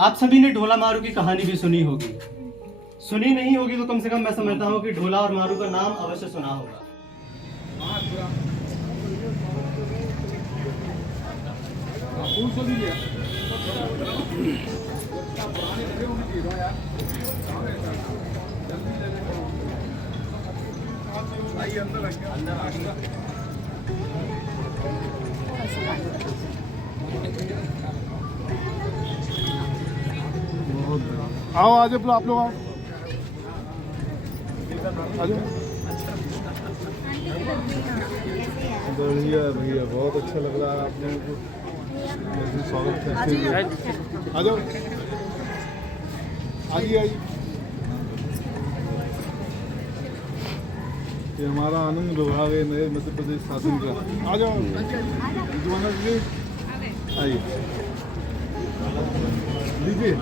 आप सभी ने ढोला मारू की कहानी भी सुनी होगी, सुनी नहीं होगी तो कम से कम मैं समझता हूँ कि ढोला और मारू का नाम अवश्य सुना होगा। आओ आज आप लोग आओ बढ़िया भैया, बहुत अच्छा लग रहा है आप लोगों को। स्वागत करते हैं। आ जाओ, आइए आइए। ये हमारा आनंद विभाग है नए मध्य प्रदेश शासन का। आ जाओ जी, आइए लीजिए।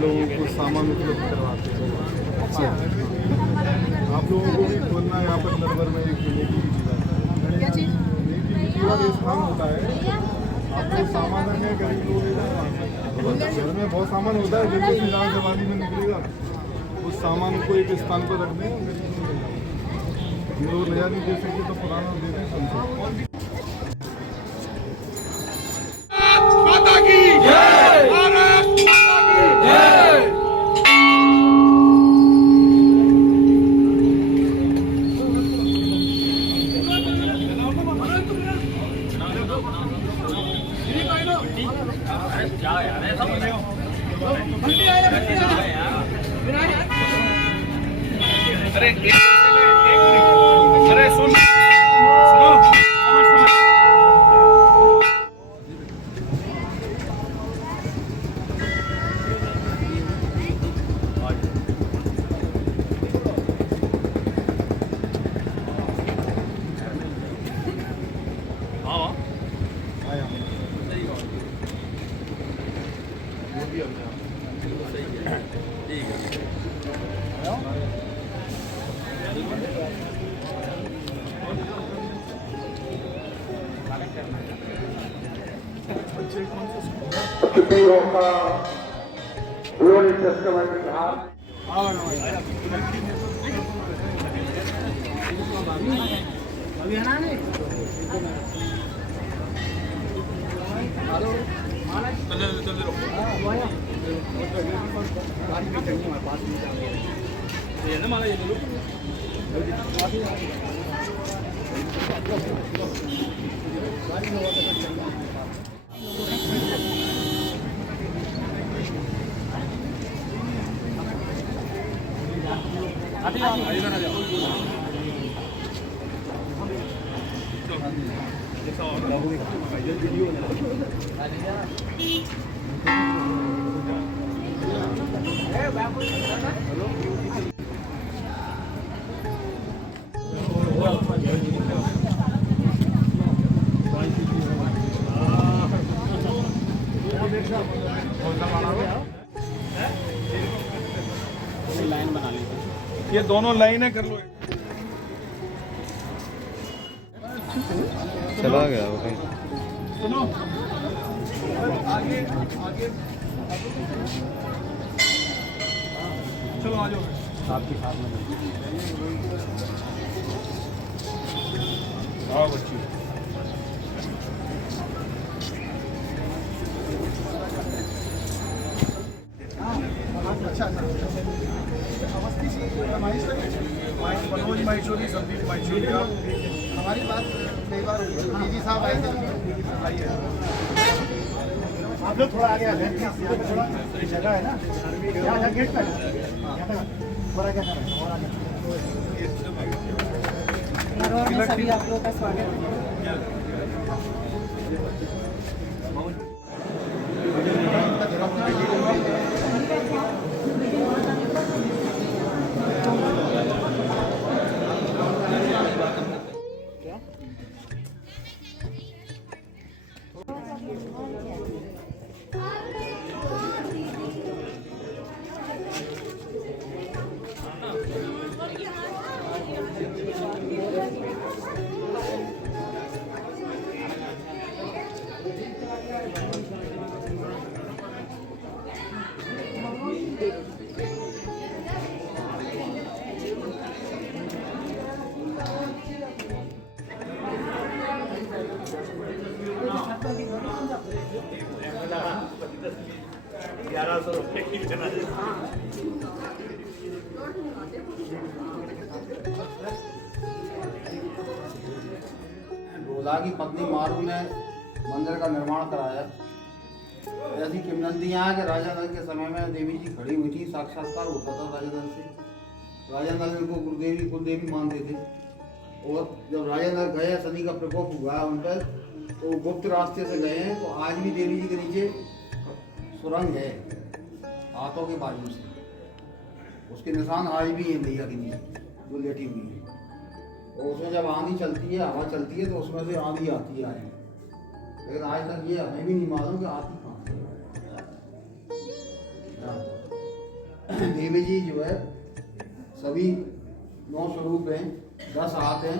लोगों को सामान उपलब्ध करवाते हैं। अच्छा, आप लोगों को भी खोलना है यहाँ पर नरवर में एक नेकी की स्थान होता है। आपको सामान है, गरीब लोग घर में बहुत सामान होता है, जल्दी से जहाँ जवानी में निकलेगा उस सामान को एक स्थान पर रख दें। लोग नया नहीं दे सकते तो पुराना दे दें। माता की जय, भारत माता की जय। अरे सुन का Glory Testament God. लाइन बना ली, ये दोनों लाइनें कर लो। चला गया वो कहीं। सुनो आगे आगे चलो आ जाओ आपके साथ में आओ बच्ची। अच्छा मनोज माहेश्वरी, संदीप माहेश्वरी, हमारी बात कई बार डीजी साहब आए थे। आइए आप लोग थोड़ा आगे आ जाए, थोड़ा जगह है ना यहाँ गेट पे थोड़ा क्या कर रहे हैं। सभी आप लोगों का स्वागत है। खुदा की पत्नी मारू ने मंदिर का निर्माण कराया। ऐसी किंवदंतियाँ हैं कि राजा नल के समय में देवी जी खड़ी हुई थी, साक्षात्कार होता था राजा नल से। राजा नल इनको गुरुदेवी कुलदेवी मानते थे। और जब राजा नल गए, शनि का प्रकोप हुआ उन पर, तो वो गुप्त रास्ते से गए हैं। तो आज भी देवी जी के नीचे सुरंग है हाथों के बाजू से, उसके निशान आज भी है मैया के नीचे जो लेटी हुई है। और उसमें जब आंधी चलती है, हवा चलती है, तो उसमें से आंधी आती है आज, लेकिन आज तक ये हमें भी नहीं मालूम कि आती कहाँ से। देवी जी जो है सभी 9 स्वरूप हैं, 10 हाथ हैं,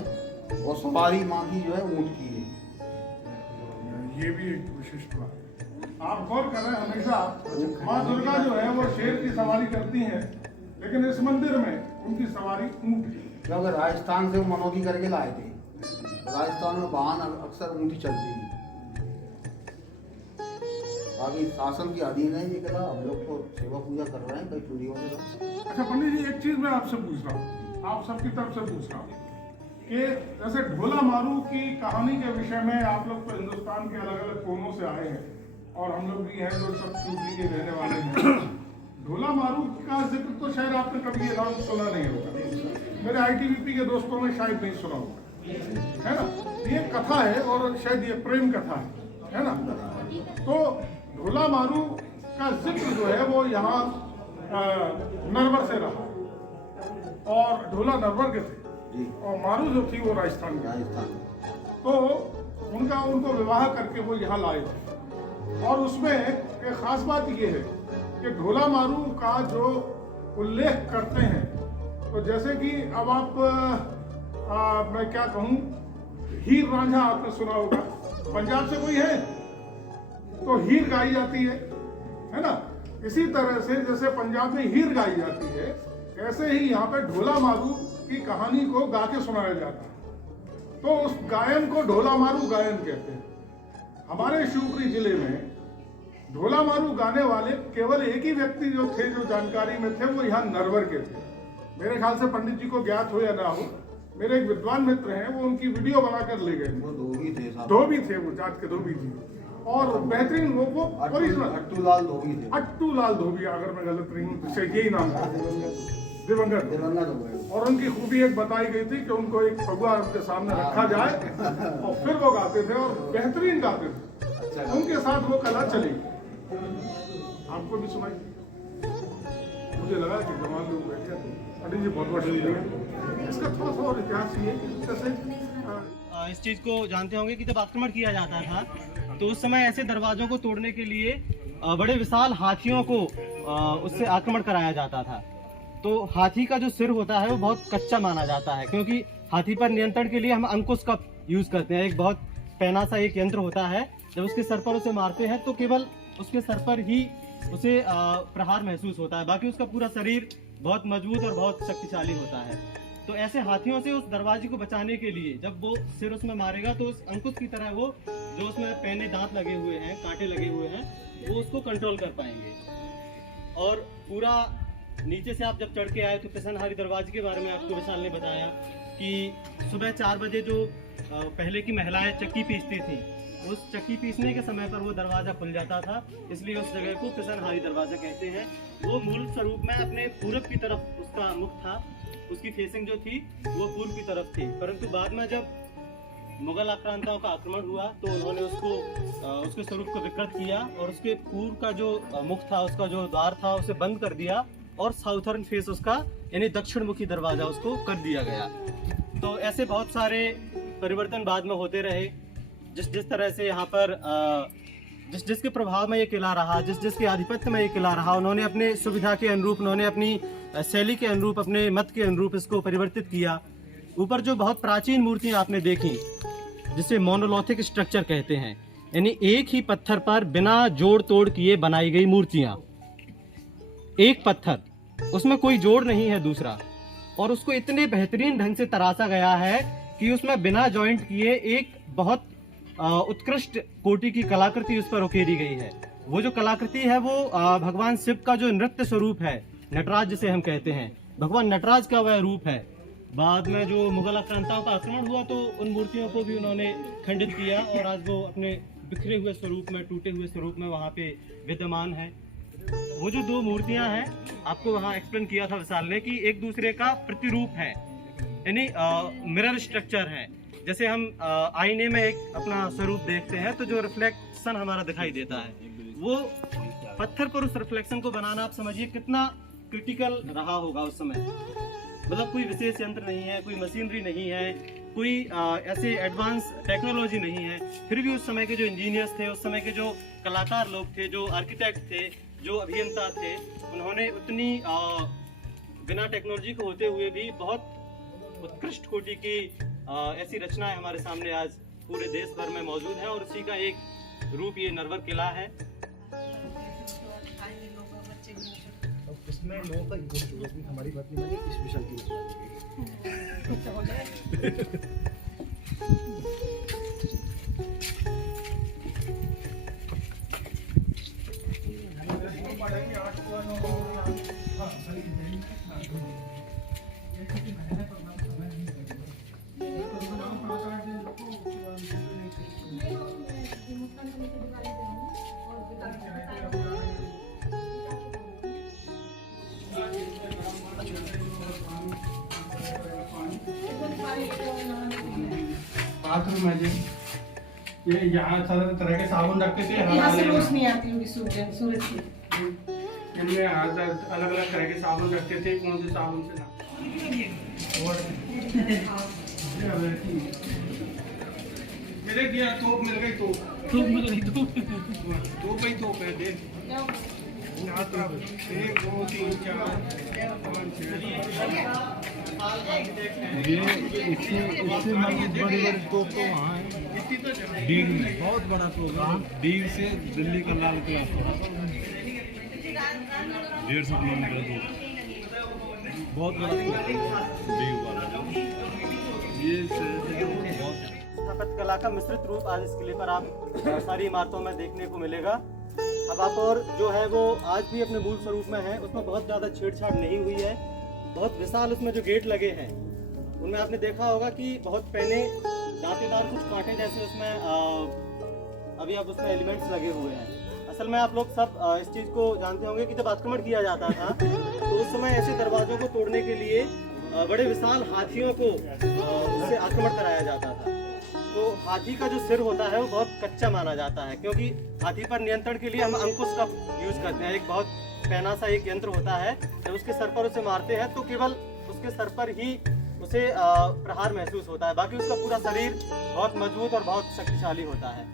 और सवारी माँ की जो है ऊँट की है। ये भी एक विशिष्ट बात है। आप गौर कर रहे हैं, हमेशा माँ दुर्गा जो है वो शेर की सवारी करती हैं, लेकिन इस मंदिर में उनकी सवारी ऊँट की। क्योंकि राजस्थान से वो मनोती करके लाए थे। राजस्थान में वाहन अक्सर ऊँटी चलती है। बाकी शासन की अधीन है ये कला, हम लोग तो सेवा पूजा कर रहे हैं, कई चोरी हो रही। अच्छा पंडित जी, एक चीज मैं आपसे पूछ रहा हूँ, आप सबकी तरफ से पूछ रहा हूँ कि जैसे ढोला मारू की कहानी के विषय में आप लोग तो हिंदुस्तान के अलग अलग कोनों से आए हैं, और हम लोग भी हैं जो सब यूपी के रहने वाले हैं। ढोला मारू का जिक्र तो शायद आपने कभी ये नाम सुना नहीं होगा, मेरे ITBP के दोस्तों ने शायद नहीं सुना होगा, है ना। ये कथा है और शायद ये प्रेम कथा है ना। तो ढोला मारू का जिक्र जो है वो यहाँ नरवर से रहा, और ढोला नरवर के थे और मारू जो थी वो राजस्थान की। तो उनको विवाह करके वो यहाँ लाए थे। और उसमें एक खास बात ये है कि ढोला मारू का जो उल्लेख करते हैं, तो जैसे कि अब आप मैं क्या कहूँ, हीर रांझा आपने सुना होगा, पंजाब से कोई है तो हीर गाई जाती है ना। इसी तरह से जैसे पंजाब में हीर गाई जाती है, ऐसे ही यहाँ पे ढोला मारू की कहानी को गा के सुनाया जाता है। तो उस गायन को ढोला मारू गायन कहते हैं। हमारे शिवपुरी जिले में ढोला मारू गाने वाले केवल एक ही व्यक्ति जो थे, जो जानकारी में थे, वो यहाँ नरवर के थे। मेरे ख्याल से पंडित जी को ज्ञात हो या ना हो, मेरे एक विद्वान मित्र हैं, वो उनकी वीडियो बनाकर ले गए। वो धोबी थे वो जाट के धोबी जी, और बेहतरीन वो ओरिजिनल अट्टूलाल धोबी थे। अट्टूलाल धोबी, अगर मैं गलत नहीं हूँ तो यही नाम था, दिवंगत। और उनकी खूबी एक बताई गई थी कि उनको एक फगुआ उनके सामने रखा जाए और फिर वो गाते थे, और बेहतरीन गाते थे। उनके साथ वो कला चली। आपको भी सुनाई, मुझे लगा कि जवान लोग बैठे थे। पंडित जी बहुत बहुत शुक्रिया। इसका थोड़ा सा और इतिहास ये जैसे इस चीज को जानते होंगे कि जब आक्रमण किया जाता था तो उस समय ऐसे दरवाजों को तोड़ने के लिए बड़े विशाल हाथियों को उससे आक्रमण कराया जाता था। तो हाथी का जो सिर होता है वो बहुत कच्चा माना जाता है, क्योंकि हाथी पर नियंत्रण के लिए हम अंकुश का यूज करते हैं। एक बहुत पैना सा एक यंत्र होता है, जब उसके सर पर उसे मारते हैं तो केवल उसके सर पर ही उसे प्रहार महसूस होता है, बाकी उसका पूरा शरीर बहुत मजबूत और बहुत शक्तिशाली होता है। तो ऐसे हाथियों से उस दरवाजे को बचाने के लिए जब वो सिर उसमें मारेगा तो उस अंकुश की तरह वो जो उसमें पैने दांत लगे हुए हैं, कांटे लगे हुए हैं, वो उसको कंट्रोल कर पाएंगे। और पूरा नीचे से आप जब चढ़ के आए तो पिसनहारी दरवाजे के बारे में आपको विशाल ने बताया कि सुबह 4 बजे जो पहले की महिलाएं चक्की पीसती थी, उस चक्की पीसने के समय पर वो दरवाजा खुल जाता था, इसलिए उस जगह को पिसनहारी दरवाजा कहते हैं। वो मूल स्वरूप में अपने पूरब की तरफ उसका मुख था, उसकी फेसिंग जो थी वो पूर्व की तरफ थी। परंतु बाद में जब मुगल आक्रांताओं का आक्रमण हुआ तो उन्होंने उसके स्वरूप को विकृत किया और उसके पूर्व का जो मुख था, उसका जो द्वार था, उसे बंद कर दिया और साउथर्न फेस उसका यानी दक्षिण मुखी दरवाजा उसको कर दिया गया। तो ऐसे बहुत सारे परिवर्तन बाद में होते रहे। जिस तरह से यहाँ पर जिसके प्रभाव में ये किला रहा, जिसके आधिपत्य में ये किला रहा, उन्होंने अपने सुविधा के अनुरूप, उन्होंने अपनी शैली के अनुरूप, अपने मत के अनुरूप इसको परिवर्तित किया। ऊपर जो बहुत प्राचीन मूर्तियाँ आपने देखी, जिसे मोनोलिथिक स्ट्रक्चर कहते हैं, यानी एक ही पत्थर पर बिना जोड़ तोड़ किए बनाई गई मूर्तियाँ। एक पत्थर, उसमें कोई जोड़ नहीं है दूसरा, और उसको इतने बेहतरीन ढंग से तराशा गया है कि उसमें बिना जॉइंट किए एक बहुत उत्कृष्ट कोटि की कलाकृति उस पर उकेरी गई है। वो जो कलाकृति है वो भगवान शिव का जो नृत्य स्वरूप है, नटराज जिसे हम कहते हैं, भगवान नटराज का वह रूप है, बाद में जो मुगल आक्रांताओं का आक्रमण हुआ तो उन मूर्तियों को भी उन्होंने खंडित किया और आज वो अपने बिखरे हुए स्वरूप में, टूटे हुए स्वरूप में वहाँ पे विद्यमान है। वो जो दो मूर्तियाँ हैं, आपको वहाँ एक्सप्लेन किया था विशाल ने कि एक दूसरे का प्रतिरूप है, यानी मिरर स्ट्रक्चर है। जैसे हम आईने में एक अपना स्वरूप देखते हैं तो जो रिफ्लेक्शन हमारा दिखाई देता है, वो पत्थर पर उस रिफ्लेक्शन को बनाना आप समझिए कितना क्रिटिकल रहा होगा उस समय। मतलब कोई विशेष यंत्र नहीं है, कोई मशीनरी नहीं है, कोई ऐसे एडवांस टेक्नोलॉजी नहीं है, फिर भी उस समय के जो इंजीनियर्स थे, उस समय के जो कलाकार लोग थे, जो आर्किटेक्ट थे, जो अभियंता थे, उन्होंने उतनी बिना टेक्नोलॉजी को होते हुए भी बहुत उत्कृष्ट कोटि की ऐसी रचनाएं हमारे सामने आज पूरे देश भर में मौजूद है और उसी का एक रूप ये नरवर किला है। उसमें लोगों का इंटरेस्ट हमारी बात नहीं मानी, स्पेशल की बाथरूम है जी, ये यहाँ तरह के साबुन रखते थे, यहाँ से रोशनी आती होगी सूरज की। इनमें अलग अलग तरह के साबुन रखते थे, कौन से साबुन से ना और मेरे दिया तोप मिल गई, तोप ही तोप है देख। यहाँ तो 1 2 3 4 5 ये इससे बड़ी तोप तो वहाँ है डीग में, बहुत बड़ा तोप है। डीग से दिल्ली का लाल किला 150 किलोमीटर दूर, बहुत बड़ा डीग वाला। ये बहुत स्थापत्य कला का मिश्रित रूप आज इस किले पर आप सारी इमारतों में देखने को मिलेगा। अब आप और जो है वो आज भी अपने मूल स्वरूप में है, उसमें बहुत ज़्यादा छेड़छाड़ नहीं हुई है। बहुत विशाल उसमें जो गेट लगे हैं उनमें आपने देखा होगा कि बहुत पैने दांतेदार कुछ कांटे जैसे उसमें अभी अब उसमें एलिमेंट्स लगे हुए हैं। असल में आप लोग सब इस चीज़ को जानते होंगे कि जब आक्रमण किया जाता था तो उस समय ऐसे दरवाजों को तोड़ने के लिए बड़े विशाल हाथियों को उससे आक्रमण कराया जाता था। तो हाथी का जो सिर होता है वो बहुत कच्चा माना जाता है, क्योंकि हाथी पर नियंत्रण के लिए हम अंकुश का यूज करते हैं। एक बहुत पैना सा एक यंत्र होता है, जब उसके सर पर उसे मारते हैं तो केवल उसके सर पर ही उसे प्रहार महसूस होता है, बाकी उसका पूरा शरीर बहुत मजबूत और बहुत शक्तिशाली होता है।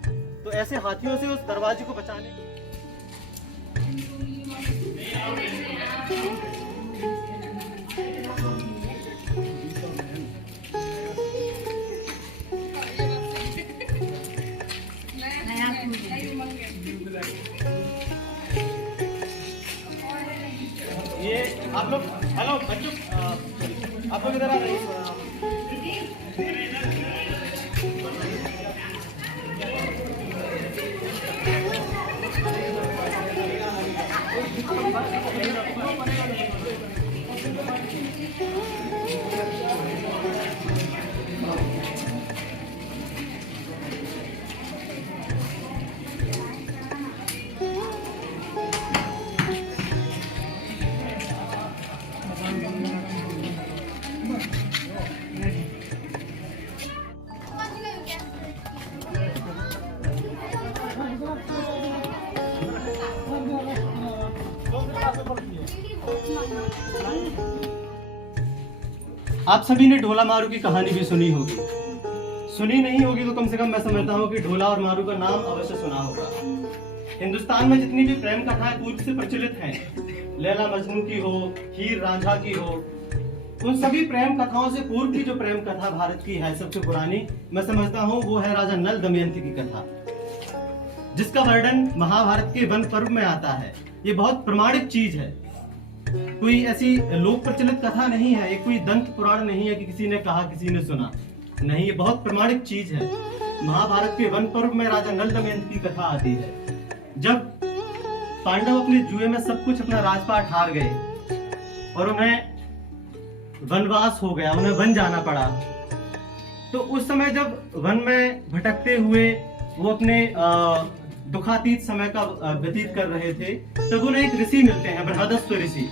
तो ऐसे हाथियों से उस दरवाजे को बचाने ये आप लोग, हेलो बच्चों, आप लोग इधर आ रहे हैं। आप सभी ने ढोला मारू की कहानी भी सुनी होगी, सुनी नहीं होगी तो कम से कम मैं समझता हूँ कि ढोला और मारू का नाम अवश्य सुना होगा। हिंदुस्तान में जितनी भी प्रेम कथाएं पूर्व से प्रचलित हैं, लैला मजनू की हो, हीर रांझा की हो, उन सभी प्रेम कथाओं से पूर्व की जो प्रेम कथा भारत की है सबसे पुरानी, मैं समझता हूँ वो है राजा नल दमयंती की कथा, जिसका वर्णन महाभारत के वन पर्व में आता है। ये बहुत प्रमाणित चीज है, कोई ऐसी लोक प्रचलित कथा नहीं है, ये कोई दंत पुराण नहीं है कि किसी ने कहा किसी ने सुना, नहीं, ये बहुत प्रमाणित चीज है। महाभारत के वन पर्व में राजा नल दमयंती की कथा आती है। जब पांडव अपने जुए में सब कुछ अपना राजपाट हार गए और उन्हें वनवास हो गया, उन्हें वन जाना पड़ा। तो उस समय जब वन में भटकते हुए वो अपने दुखातीत समय का व्यतीत कर रहे थे, तब उन्हें एक ऋषि मिलते हैं, बृहदस्व ऋषि।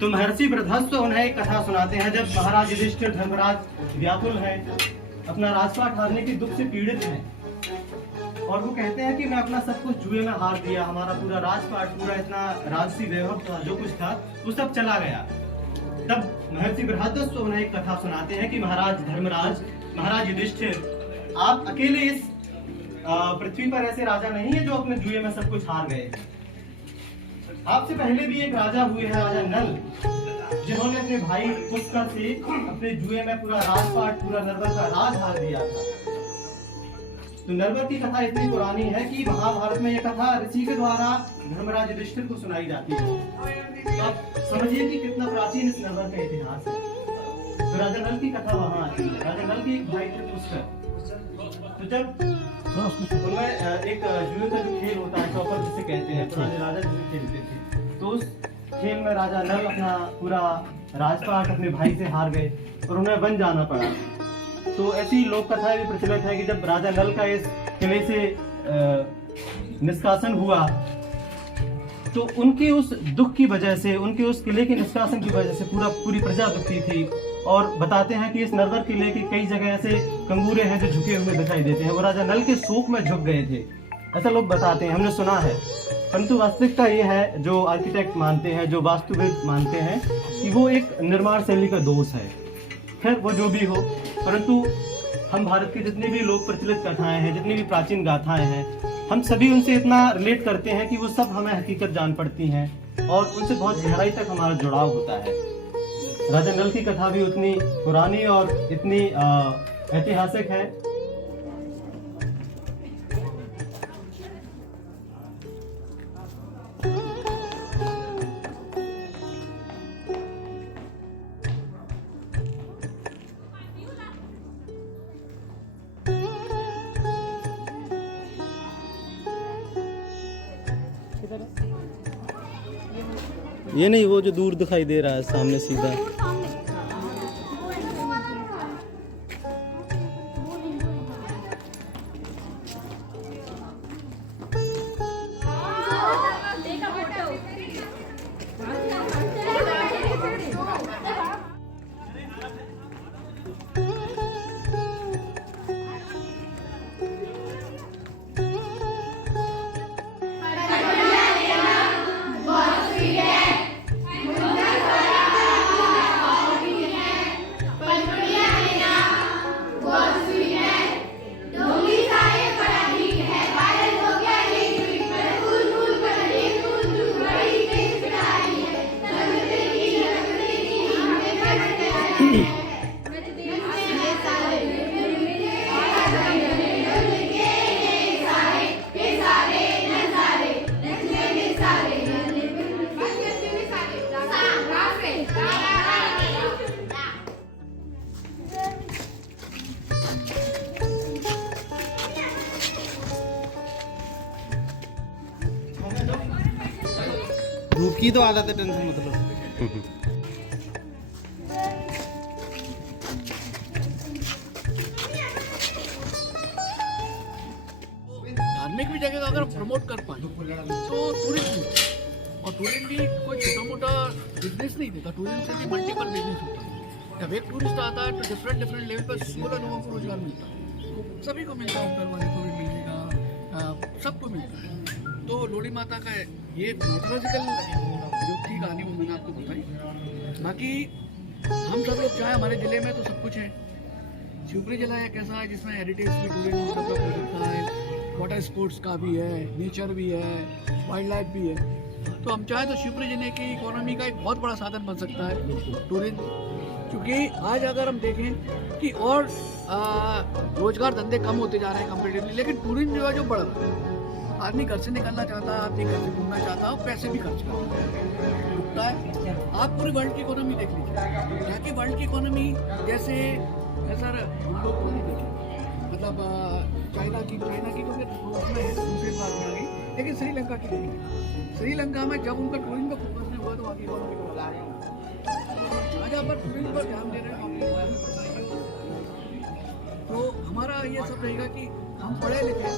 तो महर्षि बृहदस्व उन्हें एक कथा सुनाते हैं। जब महाराज युधिष्ठिर धर्मराज व्याकुल है, अपना राजपाट हारने के दुख से पीड़ित हैं, और वो कहते हैं कि मैं अपना सब कुछ जुए में हार दिया, हमारा पूरा राजपाट, पूरा इतना राजसी वैभव था, जो कुछ था वो सब चला गया। तब महर्षि बृहदस्व उन्हें एक कथा सुनाते हैं कि महाराज धर्मराज, महाराज युधिष्ठिर, आप अकेले इस पृथ्वी पर ऐसे राजा नहीं है जो अपने जुए में सब कुछ हार गए। आपसे पहले भी एक राजा हुए हैं, राजा नल, जिन्होंने अपने भाई पुष्कर से अपने जुए में पूरा राजपाट, पूरा नरवर का राज हार दिया था। तो नरवर की कथा इतनी पुरानी है कि महाभारत में यह कथा ऋषि के द्वारा धर्मराज युधिष्ठिर को सुनाई जाती है। तो आप समझिए कि कितना प्राचीन इस नरवर का इतिहास है। तो राजा नल की कथा वहां आती है। राजा नल के एक भाई थे पुष्कर। तो जब उनमें एक जुए का जो खेल होता है, चौपर जिसे कहते हैं, पुराने राजा जिसे खेलते थे, तो उस खेल में राजा नल अपना पूरा राजपाट अपने भाई से हार गए और उन्हें वन जाना पड़ा। तो ऐसी लोक कथाएं भी प्रचलित है कि जब राजा नल का इस किले से निष्कासन हुआ, तो उनके उस दुख की वजह से, उनके उस किले के निष्कासन की वजह से पूरी प्रजा दुखी थी। और बताते हैं कि इस नरवर किले की कई जगह ऐसे कंगूरे हैं जो झुके हुए दिखाई देते हैं, वो राजा नल के शोक में झुक गए थे, ऐसा लोग बताते हैं, हमने सुना है। परंतु वास्तविकता ये है, जो आर्किटेक्ट मानते हैं, जो वास्तुविद मानते हैं, कि वो एक निर्माण शैली का दोष है। खैर वो जो भी हो, परंतु हम भारत की जितनी भी लोक प्रचलित कथाएं हैं, जितनी भी प्राचीन गाथाएं हैं, हम सभी उनसे इतना रिलेट करते हैं कि वो सब हमें हकीकत जान पड़ती हैं और उनसे बहुत गहराई तक हमारा जुड़ाव होता है। राजा नल की कथा भी उतनी पुरानी और इतनी ऐतिहासिक है। ये नहीं, वो जो दूर दिखाई दे रहा है सामने सीधा। धूप की तो आदत है, टेंशन मतलब। धार्मिक भी जगह अगर प्रमोट कर पाए तो टूरिज्म, और टूरिज्म भी कोई छोटा मोटा बिजनेस नहीं देता, टूरिज्म से भी मल्टीपल बिजनेस होता है। जब एक टूरिस्ट आता है तो डिफरेंट लेवल पर 16 लोगों को रोजगार मिलता है, सभी को मिलता है, होटल वाले को भी मिलेगा, सबको मिलता है। तो लोहड़ी माता का ये माइथोलॉजिकल जो थी कहानी वो मैंने आपको बताई। बाकी हम सब लोग चाहे हमारे ज़िले में तो सब कुछ है। शिवपुरी जिला एक ऐसा है जिसमें हेरिटेज भी टूरिज्म सब लोग हो सकता है, वाटर स्पोर्ट्स का भी है, नेचर भी है, वाइल्ड लाइफ भी है। तो हम चाहे तो शिवपुरी जिले की इकोनॉमी का एक बहुत बड़ा साधन बन सकता है टूरिज्म। क्योंकि आज अगर हम देखें कि और रोजगार धंधे कम होते जा रहे हैं कंपेरेटिवली, लेकिन टूरिज्म जो है जो बढ़ रहा है। आदमी घर से निकलना चाहता है, आदमी घर से घूमना चाहता है और पैसे भी खर्च करता है। आप पूरी वर्ल्ड की इकोनॉमी देख लीजिए, यहाँ की वर्ल्ड की इकोनॉमी जैसे सर हम लोग को नहीं देखें, मतलब चाइना की तो फिर उसमें है, दूसरी बात नहीं आ गई, लेकिन श्रीलंका की देखिए। श्रीलंका में जब उनका टूरिज्म का फोकस नहीं हुआ तो वहाँ की इकोनॉमी को यहाँ पर टूरिज्म पर ध्यान दे रहे हैं तो हमारा ये सब रहेगा कि हम पढ़े लिखे,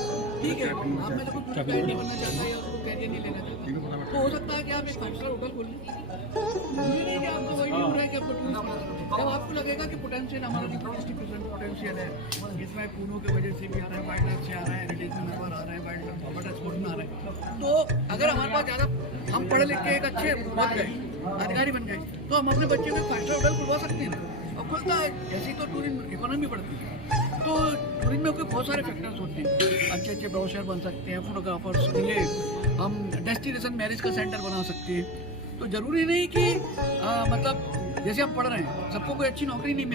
ठीक है, आप में तो कोई कैरियर नहीं बनना चाहता या उसको कैरियर नहीं लेना चाहता, तो हो सकता है कि आप एक 5 स्टार होटल खोल लें। ये नहीं कि आपको वही ढूंढ रहा है कि आपको टूरिस्ट, जब आपको लगेगा कि पोटेंशियल हमारा जो टूरिस्टिक पोटेंशियल है, इसमें पूनों की वजह से भी आ रहा है, वाइल्ड लाइफ से आ रहा है, हेरिटेज में नंबर आ रहा है, वाइल्ड लाइफ स्पोर्ट में आ रहा है, तो अगर हमारे पास ज़्यादा हम पढ़े लिख के एक अच्छे पहुँच गए, अधिकारी बन गए, तो हम अपने बच्चे को 5 स्टार होटल खुलवा सकते हैं और खुलता है। ऐसी तो टूरिज्म इकोनॉमी बढ़ती है, तो टूरिज्म में कोई बहुत सारे फैक्टर्स होते हैं, अच्छे अच्छे ब्रोशर बन सकते हैं, फोटोग्राफर्स के लिए हम डेस्टिनेशन मैरिज का सेंटर बना सकते हैं। तो जरूरी नहीं कि मतलब जैसे हम पढ़ रहे हैं सबको कोई अच्छी नौकरी नहीं मिले।